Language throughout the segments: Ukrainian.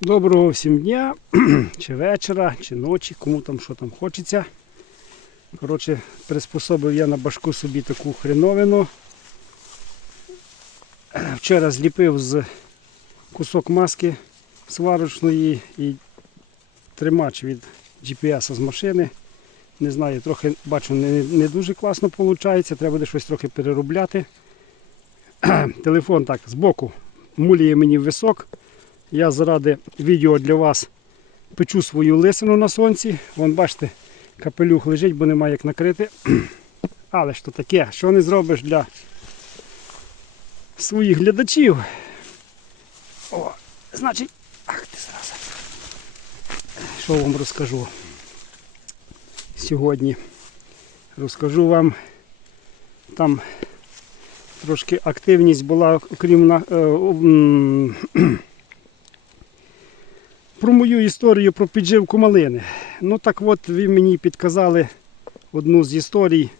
Доброго всім дня, чи вечора, чи ночі, кому там що там хочеться. Коротше, приспособив я на башку собі таку хреновину. Вчора зліпив з кусок маски сварочної і тримач від GPS з машини. Не знаю, трохи бачу, не, не дуже класно виходить, треба буде щось трохи переробляти. Телефон так збоку муліє мені в висок. Я заради відео для вас печу свою лисину на сонці. Вон бачите, капелюх лежить, бо немає як накрити. Але то таке, що не зробиш для своїх глядачів. О, значить, ах ти зразу. Що вам розкажу сьогодні? Розкажу вам там трошки активність була, окрім на, е, м, про мою історію про підживку малини. Ну так от ви мені підказали одну з історій.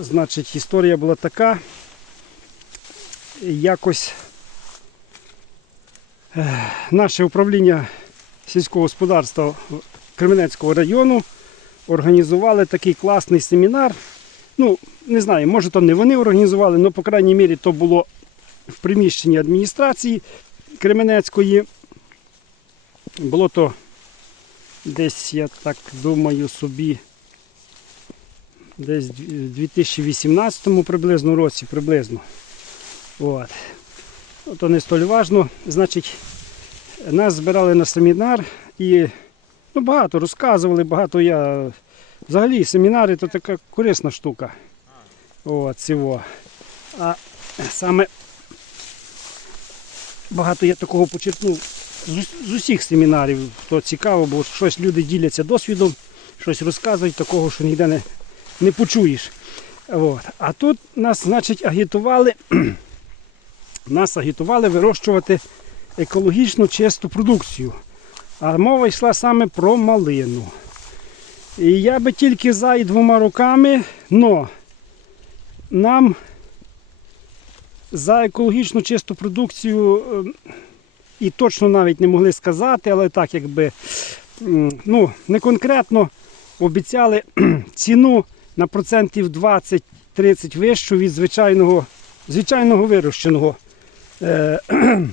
Значить, історія була така. Якось е, наше управління сільського господарства Кременецького району організували такий класний семінар. Ну, не знаю, може то не вони організували, але по крайній мірі то було в приміщенні адміністрації Кременецької. Було то десь, я так думаю, собі десь в 2018 приблизно році, приблизно. От. Ну, То не столь важно. Значить, нас збирали на семінар і ну, багато розказували, багато я. Взагалі семінари то така корисна штука. От, цього. А саме багато я такого почерпнув з, усіх семінарів, то цікаво, бо щось люди діляться досвідом, щось розказують, такого, що ніде не, не почуєш. От. А тут нас, значить, агітували, нас агітували вирощувати екологічну чисту продукцію. А мова йшла саме про малину. І я би тільки за і двома руками, но нам за екологічну чисту продукцію е, і точно навіть не могли сказати, але так якби ну, не конкретно обіцяли ціну на процентів 20-30 вищу від звичайного, звичайного вирощеного. Е,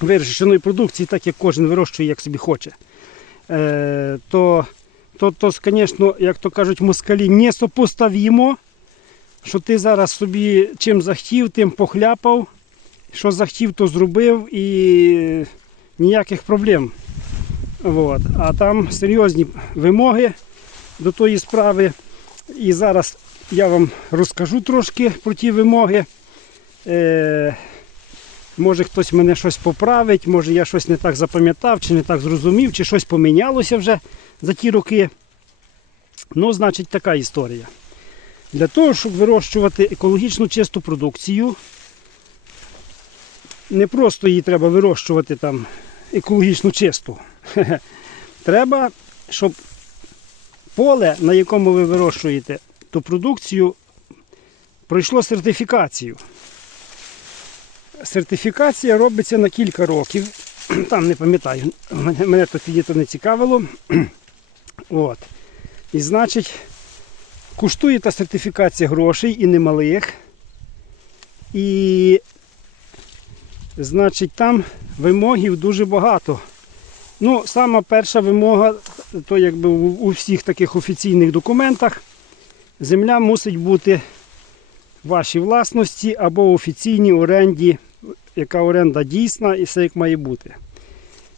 вирощеної продукції, так як кожен вирощує, як собі хоче. Е, то, то, то, звісно, як то кажуть, москалі не сопоставімо, що ти зараз собі чим захотів, тим похляпав, що захотів, то зробив і ніяких проблем. От. А там серйозні вимоги до тої справи. І зараз я вам розкажу трошки про ті вимоги. Е, Може хтось мене щось поправить, може я щось не так запам'ятав, чи не так зрозумів, чи щось помінялося вже за ті роки. Ну, значить, така історія. Для того, щоб вирощувати екологічну чисту продукцію, не просто її треба вирощувати там екологічно чисту. Треба, щоб поле, на якому ви вирощуєте ту продукцію, пройшло сертифікацію. Сертифікація робиться на кілька років. Там не пам'ятаю, мене, то тоді то не цікавило. От. І значить, коштує та сертифікація грошей і немалих. І значить, там вимогів дуже багато. Ну, сама перша вимога, то якби у, всіх таких офіційних документах, земля мусить бути в вашій власності або в офіційній оренді яка оренда дійсна і все як має бути.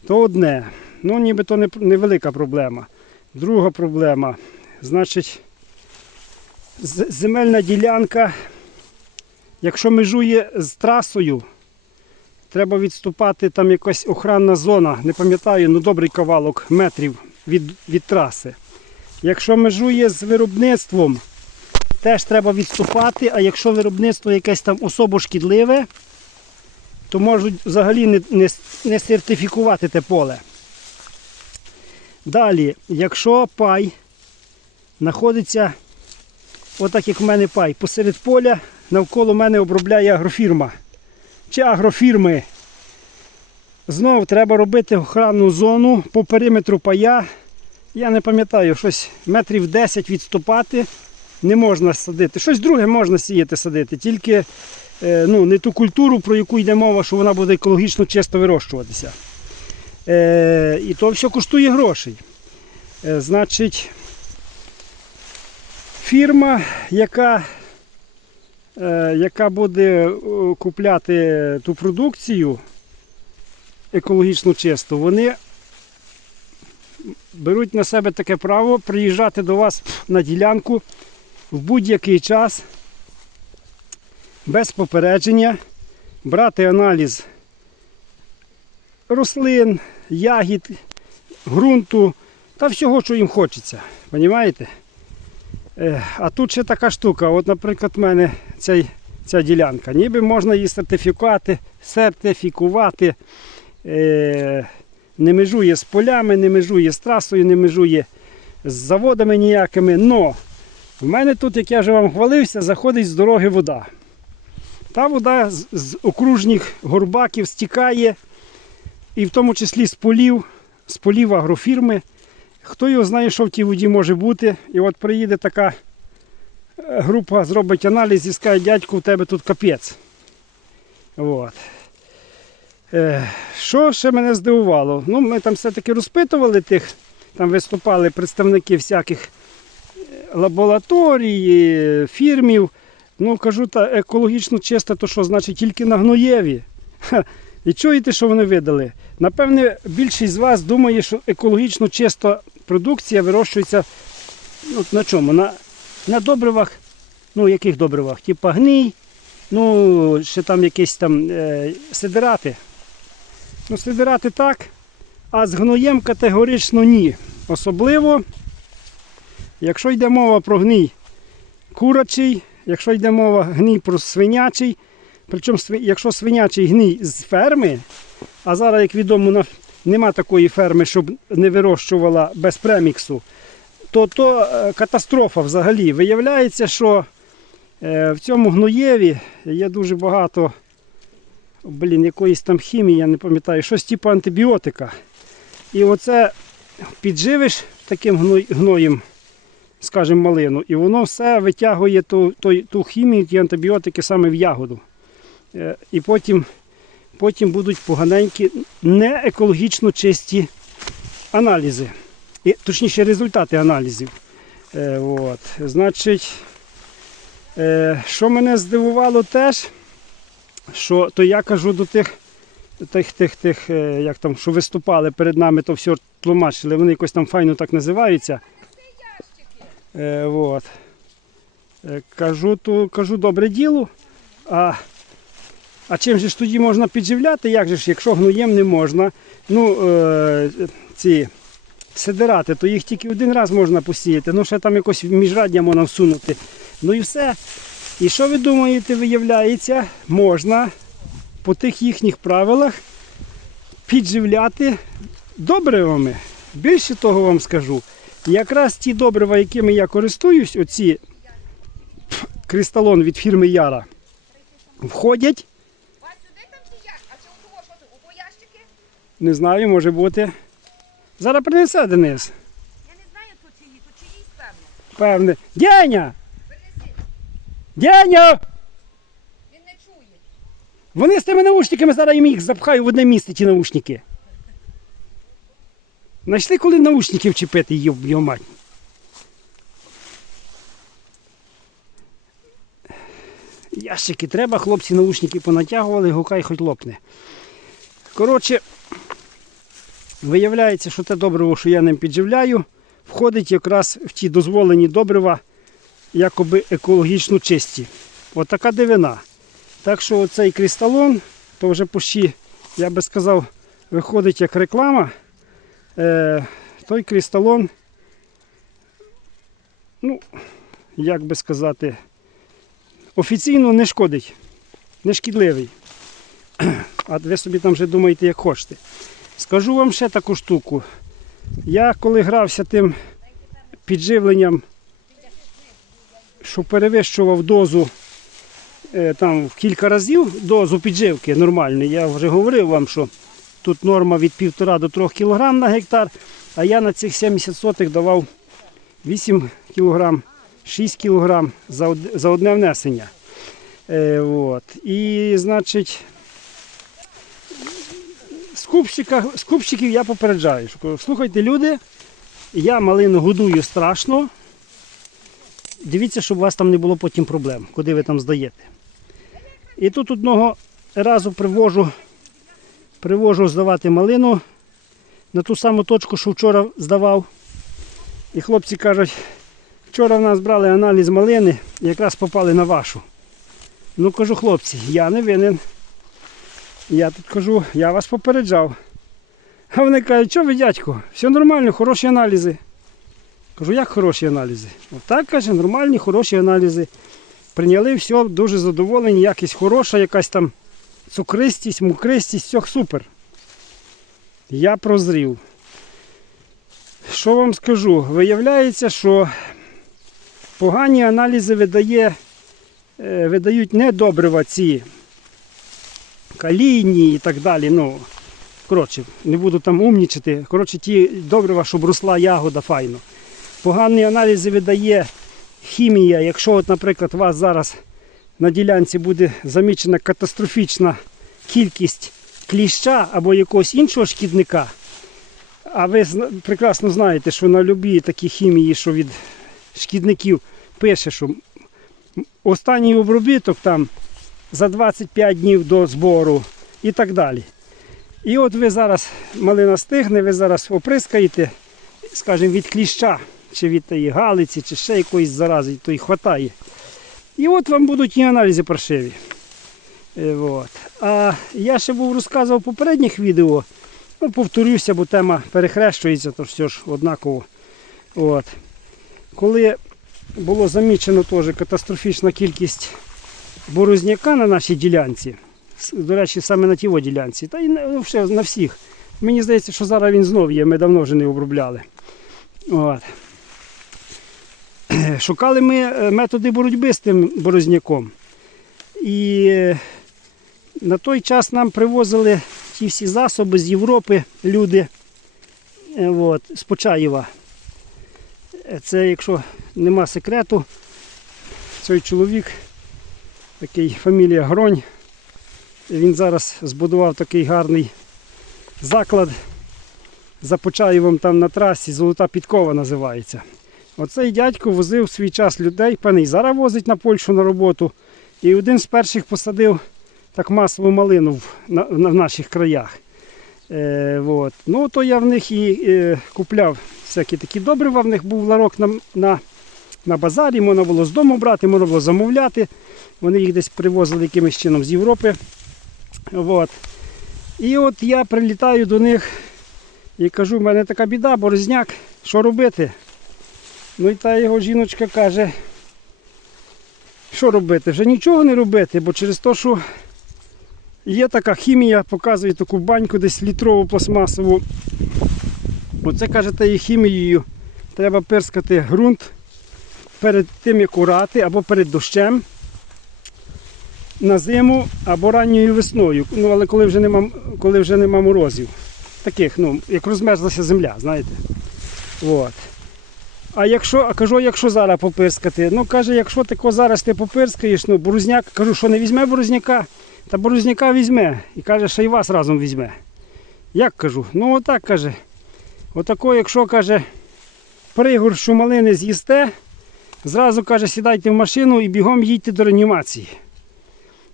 То одне. Ну, ніби то не, невелика проблема. Друга проблема. Значить, земельна ділянка, якщо межує з трасою, треба відступати там якась охранна зона, не пам'ятаю, ну добрий кавалок метрів від, від траси. Якщо межує з виробництвом, теж треба відступати, а якщо виробництво якесь там особо шкідливе, то можуть взагалі не, не, не сертифікувати те поле. Далі, якщо пай знаходиться, отак як в мене пай, посеред поля, навколо мене обробляє агрофірма чи агрофірми, Знову треба робити охранну зону по периметру пая. Я не пам'ятаю, щось метрів 10 відступати не можна садити. Щось друге можна сіяти садити, тільки е, ну, не ту культуру, про яку йде мова, що вона буде екологічно чисто вирощуватися. Е, і то все коштує грошей. Е, значить, фірма, яка, яка буде е, купляти ту продукцію екологічно чисту, вони беруть на себе таке право приїжджати до вас на ділянку в будь-який час без попередження, брати аналіз рослин, ягід, ґрунту та всього, що їм хочеться. Понімаєте? А тут ще така штука. От, наприклад, в мене цей, ця ділянка. Ніби можна її сертифікувати, сертифікувати. Е, не межує з полями, не межує з трасою, не межує з заводами ніякими. Но в мене тут, як я вже вам хвалився, заходить з дороги вода. Та вода з, з окружніх горбаків стікає, і в тому числі з полів, з полів агрофірми. Хто його знає, що в тій воді може бути. І от приїде така е, група, зробить аналіз і скаже, дядьку, у тебе тут капець. От. Е, Що ще мене здивувало? Ну, ми там все-таки розпитували тих, там виступали представники всяких е, лабораторій, фірмів. Ну, кажу, та екологічно чисто, то що, значить, тільки на гноєві. Ха. І чуєте, що вони видали? Напевне, більшість з вас думає, що екологічно чиста продукція вирощується ну, на чому? На, на добривах, ну яких добривах? Типа гній, ну, ще там якісь там е, сидирати. Ну, сидирати так, а з гноєм категорично ні. Особливо, якщо йде мова про гній курачий, якщо йде мова гній про свинячий, причому якщо свинячий гній з ферми, а зараз, як відомо, на- нема такої ферми, щоб не вирощувала без преміксу, то то е, катастрофа взагалі. Виявляється, що е, в цьому гноєві є дуже багато блін, якоїсь там хімії, я не пам'ятаю, щось типу антибіотика. І оце підживиш таким гноєм, скажімо, малину, і воно все витягує ту, ту, ту хімію, ті антибіотики саме в ягоду. Е, І потім, потім будуть поганенькі, не екологічно чисті аналізи. І, точніше, результати аналізів. Е, от. Значить, е, що мене здивувало теж, що то я кажу до тих, тих, тих, тих е, як там, що виступали перед нами, то все тлумачили, вони якось там файно так називаються. Е, от. Е, кажу, то, кажу, добре діло. А, а чим же ж тоді можна підживляти? Як же ж, якщо гноєм не можна? Ну, е, ці сидирати, то їх тільки один раз можна посіяти. Ну, ще там якось міжраддя можна всунути. Ну і все. І що ви думаєте, виявляється, можна по тих їхніх правилах підживляти добривами. Більше того вам скажу, якраз ті добрива, якими я користуюсь, оці кристалон від фірми Яра, входять, Вась, сюди там ті я. А чи у того, що тут? У ящики? Не знаю, може бути. Зараз принесе Денис. Я не знаю, тут чиї, тут чиїсь, певно. Певне. Дяня! Принеси. Дяня! Він не чує. Вони з тими наушниками, зараз їм їх запхаю в одне місце, ті наушники. Знайшли, коли наушники вчепити, його мать. Ящики треба, хлопці наушники понатягували, гукай хоч лопне. Коротше, виявляється, що те добриво, що я ним підживляю, входить якраз в ті дозволені добрива, якоби екологічно чисті. От дивина. Так що цей кристалон, то вже почти, я би сказав, виходить як реклама. Е, той кристалон, ну, як би сказати, офіційно не шкодить, не шкідливий. А ви собі там вже думаєте, як хочете. Скажу вам ще таку штуку. Я коли грався тим підживленням, що перевищував дозу е, там в кілька разів дозу підживки нормальної. Я вже говорив вам, що тут норма від 1,5 до 3 кг на гектар, а я на цих 70 сотих давав 8 кг, 6 кг за, одне внесення. Е, от. І, значить, скупщиків я попереджаю. що Слухайте, люди, я малину годую страшно. Дивіться, щоб у вас там не було потім проблем, куди ви там здаєте. І тут одного разу привожу, привожу здавати малину на ту саму точку, що вчора здавав. І хлопці кажуть, вчора в нас брали аналіз малини якраз попали на вашу. Ну кажу, хлопці, я не винен. Я тут кажу, я вас попереджав. А вони кажуть, що ви, дядько, все нормально, хороші аналізи. Кажу, як хороші аналізи? Так каже, нормальні, хороші аналізи. Прийняли все, дуже задоволені, якість хороша, якась там цукристість, мукристість, все супер. Я прозрів. Що вам скажу? Виявляється, що погані аналізи видає, е, видають не добрива ці калійні і так далі. Ну, коротше, не буду там умнічити. Коротше, ті добрива, щоб росла ягода файно. Погані аналізи видає хімія. Якщо, от, наприклад, у вас зараз на ділянці буде замічена катастрофічна кількість кліща або якогось іншого шкідника, а ви прекрасно знаєте, що на любі такі хімії, що від шкідників пише, що останній обробіток там за 25 днів до збору і так далі. І от ви зараз малина стигне, ви зараз оприскаєте, скажімо, від кліща, чи від тієї галиці, чи ще якоїсь зарази, то й хватає. І от вам будуть і аналізи паршиві. Е, От. А я ще був розказував попередніх відео, ну, повторюся, бо тема перехрещується, то все ж однаково. От. Коли було замічено теж катастрофічна кількість борозняка на нашій ділянці, до речі, саме на тій ділянці, та й на, ну, на всіх. Мені здається, що зараз він знов є, ми давно вже не обробляли. От. Шукали ми е, методи боротьби з тим борозняком. І е, на той час нам привозили ті всі засоби з Європи люди е, от, з Почаєва. Це, якщо нема секрету, цей чоловік, такий фамілія Гронь, він зараз збудував такий гарний заклад за Почаєвом там на трасі, Золота Підкова називається. Оцей дядько возив в свій час людей, певний зараз возить на Польщу на роботу. І один з перших посадив так масову малину в, на, в наших краях. Е, от. Ну, то я в них і е, купляв всякі такі добрива, в них був ларок на, на, на базарі, можна було з дому брати, можна було замовляти. Вони їх десь привозили якимось чином з Європи. От. І от я прилітаю до них і кажу, в мене така біда, борозняк, що робити? Ну і та його жіночка каже, що робити? Вже нічого не робити, бо через те, що є така хімія, показує таку баньку десь літрову пластмасову. Оце каже, тією хімією треба пирскати ґрунт перед тим, як урати, або перед дощем на зиму або ранньою весною. Ну, але коли вже нема, коли вже нема морозів. Таких, ну, як розмерзлася земля, знаєте. От. А якщо, а кажу, якщо зараз попирскати, ну каже, якщо тако зараз ти попирскаєш, ну борозняк, кажу, що не візьме борозняка, та борозняка візьме. І каже, що і вас разом візьме. Як кажу? Ну отак каже. Отако, якщо каже, пригоршу малини з'їсте, зразу каже, сідайте в машину і бігом їдьте до реанімації.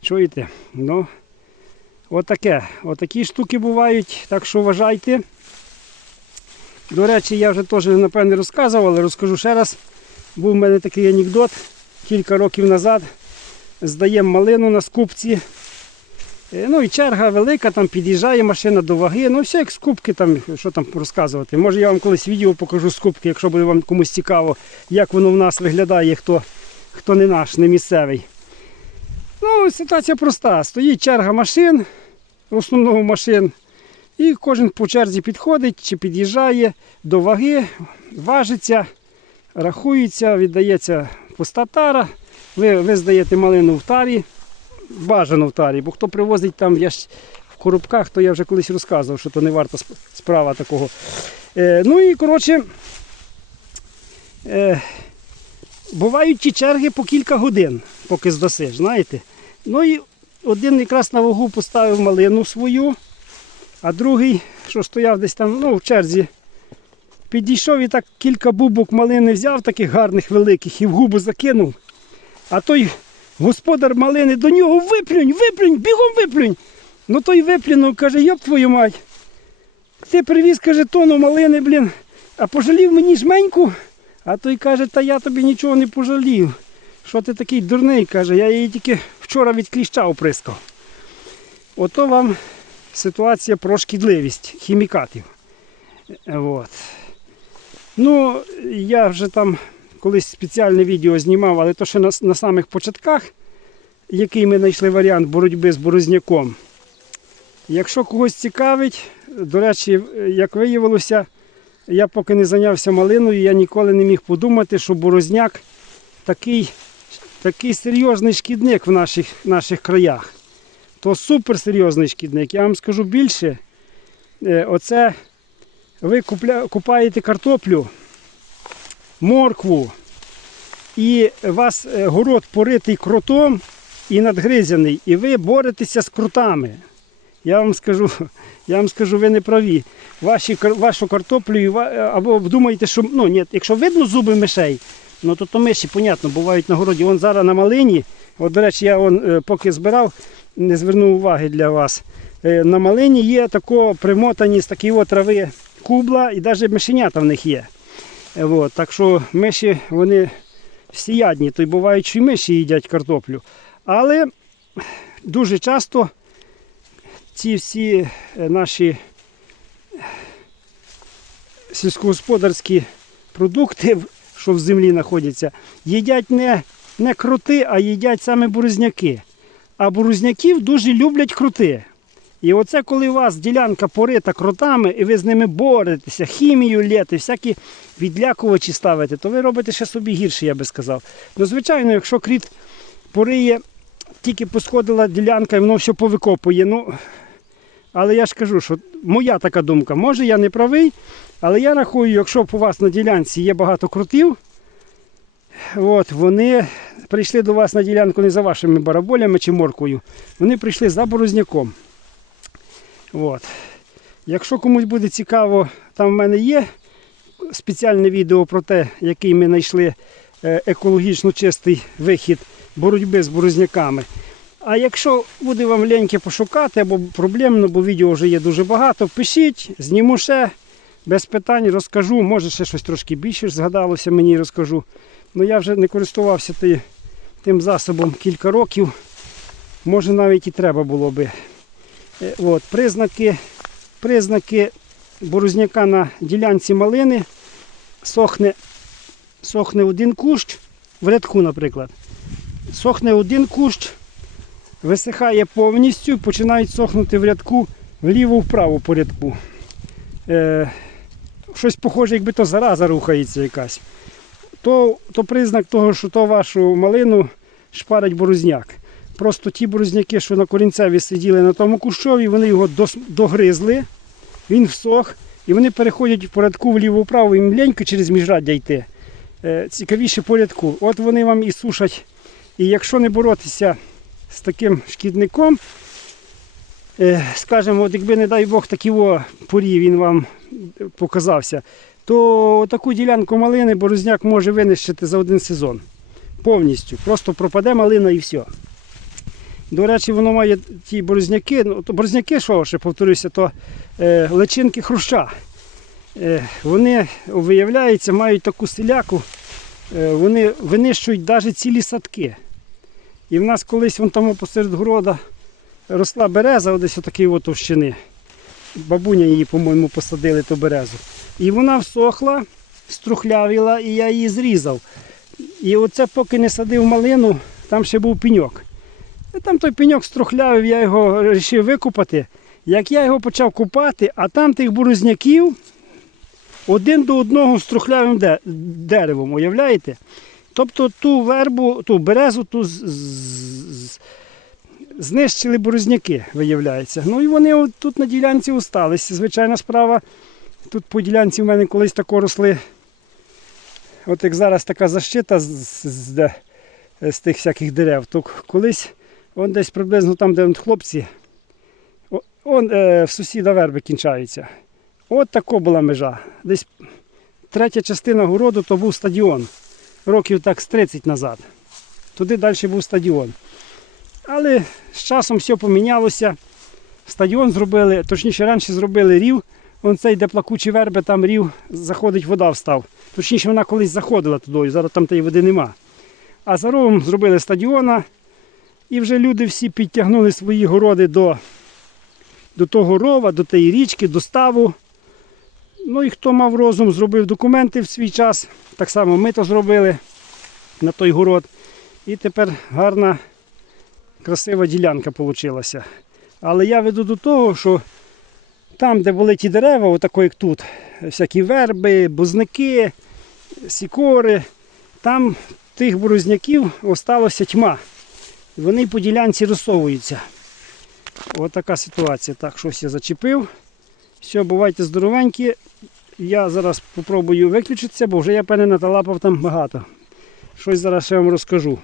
Чуєте? Ну, отаке. Отакі штуки бувають, так що вважайте. До речі, я вже теж напевне розказував, але розкажу ще раз. Був у мене такий анекдот кілька років назад. Здаємо малину на скупці. Е, Ну і черга велика, там під'їжджає машина до ваги. Ну все як скупки, там, що там розказувати. Може я вам колись відео покажу скупки, якщо буде вам комусь цікаво, як воно в нас виглядає, хто, хто не наш, не місцевий. Ну, ситуація проста. Стоїть черга машин, в основному машин. І кожен по черзі підходить чи під'їжджає до ваги, важиться, рахується, віддається пуста тара. Ви, ви здаєте малину в тарі, бажано в тарі, бо хто привозить там, я ж в коробках, то я вже колись розказував, що то не варта справа такого. Е, ну і коротше, е, бувають ті черги по кілька годин, поки здасиш, знаєте. Ну і один якраз на вагу поставив малину свою, а другий, що стояв десь там ну, в черзі, підійшов і так кілька бубок малини взяв, таких гарних великих, і в губу закинув. А той господар малини до нього виплюнь, виплюнь, бігом виплюнь. Ну той виплюнув, каже, йоп твою мать. Ти привіз, каже, тону малини, блін, а пожалів мені жменьку. А той каже, та я тобі нічого не пожалів. Що ти такий дурний, каже, я її тільки вчора від кліща оприскав. Ото вам ситуація про шкідливість хімікатів. Е, От. Ну, я вже там колись спеціальне відео знімав, але то ще на, на самих початках, який ми знайшли варіант боротьби з борозняком. Якщо когось цікавить, до речі, як виявилося, я поки не зайнявся малиною, я ніколи не міг подумати, що борозняк такий, такий серйозний шкідник в наших, наших краях. То суперсерйозний шкідник. Я вам скажу більше. Е, Оце ви купля, купаєте картоплю, моркву, і у вас е, город поритий кротом і надгризяний, і ви боретеся з крутами. Я вам скажу, я вам скажу, ви не праві. Ваші, вашу картоплю або думаєте, що ну, ні, якщо видно зуби мишей, ну то, то миші, понятно, бувають на городі. Вон зараз на малині. От, до речі, я вон, е, поки збирав, не звернув уваги для вас. Е, На малині є тако примотані з такої трави кубла, і навіть мишенята в них є. От, так що миші вони всіядні, то й бувають, що і миші їдять картоплю. Але дуже часто ці всі е, наші сільськогосподарські продукти, що в землі знаходяться, їдять не, не крути, а їдять саме борозняки. А борозняків дуже люблять крути. І оце коли у вас ділянка порита кротами, і ви з ними боретеся, хімію лєте, всякі відлякувачі ставите, то ви робите ще собі гірше, я би сказав. Ну, звичайно, якщо кріт пориє, тільки посходила ділянка і воно все повикопує. Ну, але я ж кажу, що моя така думка, може я не правий, але я рахую, якщо у вас на ділянці є багато крутів, от, вони прийшли до вас на ділянку не за вашими бараболями чи морквою, вони прийшли за борозняком. От. Якщо комусь буде цікаво, там в мене є спеціальне відео про те, який ми знайшли е, екологічно чистий вихід боротьби з борозняками. А якщо буде вам ліньки пошукати або проблемно, бо відео вже є дуже багато, пишіть, зніму ще, без питань розкажу. Може ще щось трошки більше згадалося мені розкажу. Ну я вже не користувався тим засобом кілька років. Може навіть і треба було би. Е, От, признаки, признаки борозняка на ділянці малини сохне, сохне один кущ в рядку, наприклад. Сохне один кущ, висихає повністю, починають сохнути в рядку вліво-вправо по рядку. Е, щось похоже, якби то зараза рухається якась. То, то признак того, що то вашу малину шпарить борозняк. Просто ті борозняки, що на корінцеві сиділи на тому кущові, вони його догризли, він всох, і вони переходять по рядку вліво-вправо, їм лінько через міжраддя йти. Е, Цікавіше по рядку. От вони вам і сушать. І якщо не боротися з таким шкідником, е, скажімо, от якби, не дай Бог, такий о порів він вам показався, то таку ділянку малини борозняк може винищити за один сезон. Повністю. Просто пропаде малина і все. До речі, воно має ті борозняки, ну то борозняки, що ще повторюся, то е, личинки хруща. Е, вони, виявляється, мають таку селяку, е, вони винищують навіть цілі садки. І в нас колись вон там посеред города росла береза, десь отакої от товщини. Бабуня її, по-моєму, посадили ту березу. І вона всохла, струхлявіла, і я її зрізав. І оце поки не садив малину, там ще був пеньок. І там той пеньок струхлявив, я його вирішив викупати. Як я його почав купати, а там тих бурузняків один до одного з трухлявим деревом, уявляєте? Тобто ту вербу, ту березу, ту з, з- знищили борозняки, виявляється. Ну і вони тут на ділянці усталися. Звичайна справа. Тут по ділянці в мене колись тако росли. От як зараз така защита з, з, з, з тих всяких дерев, то колись он десь приблизно там, де хлопці, он е, в сусіда верби кінчаються. От тако була межа. Десь третя частина городу то був стадіон. Років так з 30 назад. Туди далі був стадіон. Але з часом все помінялося. Стадіон зробили, точніше, раніше зробили рів. Вон цей, де плакучі верби, там рів, заходить вода встав. Точніше, вона колись заходила туди, зараз там тієї води нема. А за ровом зробили стадіона, і вже люди всі підтягнули свої городи до, до того рова, до тієї річки, до ставу. Ну і хто мав розум, зробив документи в свій час. Так само ми то зробили на той город. І тепер гарна, красива ділянка вийшла. Але я веду до того, що там, де були ті дерева, отако як тут, всякі верби, бузники, сікори, там тих борозняків осталося тьма. Вони по ділянці розсовуються. Ось така ситуація. Так, щось я зачепив. Все, бувайте здоровенькі. Я зараз спробую виключитися, бо вже я певне наталапав там багато. Щось зараз я вам розкажу.